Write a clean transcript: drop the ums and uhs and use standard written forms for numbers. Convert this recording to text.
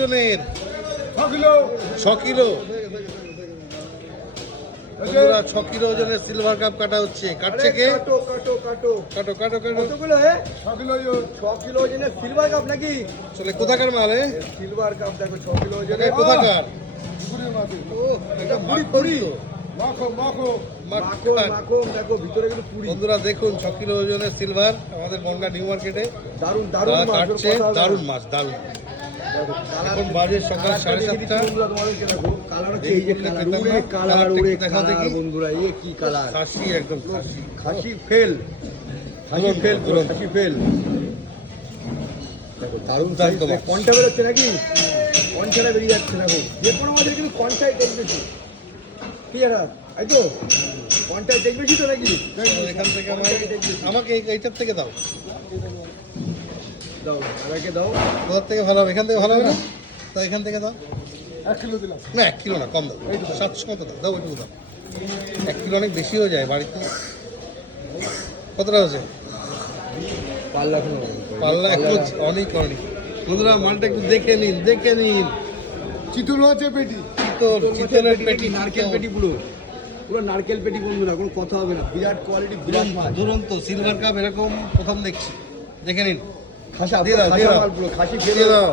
Kilo 6 kilo ওজনের silver cup কাটা হচ্ছে। কাটছে কে? কাটো কাটো কাটো। 6 কিলো ওজনের সিলভার কাপ নাকি? আসলে কোথাকার মাল? সিলভার কাপ দেখো 6 কিলো ওজনের। কোথাকার? ও এটা পুরি মাখন দেখো ভিতরে কিন্তু পুরি। বন্ধুরা দেখুন 6 কিলো ওজনের সিলভার আমাদের বনগা নিউ মার্কেটে দারুন দারুন মাছ কাটছে। দারুন মাছ দারুন। এখন বাজে সকাল 7:30। তোমাদেরকে দেখো কালার হচ্ছে এই যে কালার উড়ে কালার বন্ধুরা এই কি কালার খাসি একদম খাসি ফেল দেখো দারুন সাইজ কন্টা বেরোচ্ছে নাকি কন্টাটা বেরিয়ে যাচ্ছে দেখো যে কোনো মাছের কিন্তু কন্টাই দেখবে কি এটা এই তো কন্টাই দেখবে তো নাকি এখান থেকে আমাকে এইটার থেকে দাও দাও আমাকে দাও কোথার থেকে ভালো হবে? এখান থেকে ভালো হবে না তো এখান থেকে দাও। 1 কিলো দিলাম না 1 কিলো না কম দাও 700 মতো দাও। দাও ওইটুকু দাও। 1 কিলো অনেক বেশি হয়ে যায় বাড়িতে। কতটা হচ্ছে পাল্লা এখন অনেক বন্ধুরা মালটা একটু দেখে নিন চিতল আছে পেটি চিতলের পেটি নারকেল পেটি পুরো নারকেল পেটি বন্ধুরা কোনো কথা হবে না বিরাট কোয়ালিটি বিরাট মাছ দুরন্ত সিলভার কাপ এরকম প্রথম দেখছি। দেখে নিন খাসা দিয়ে দাও পুরো খাসি দিয়ে দাও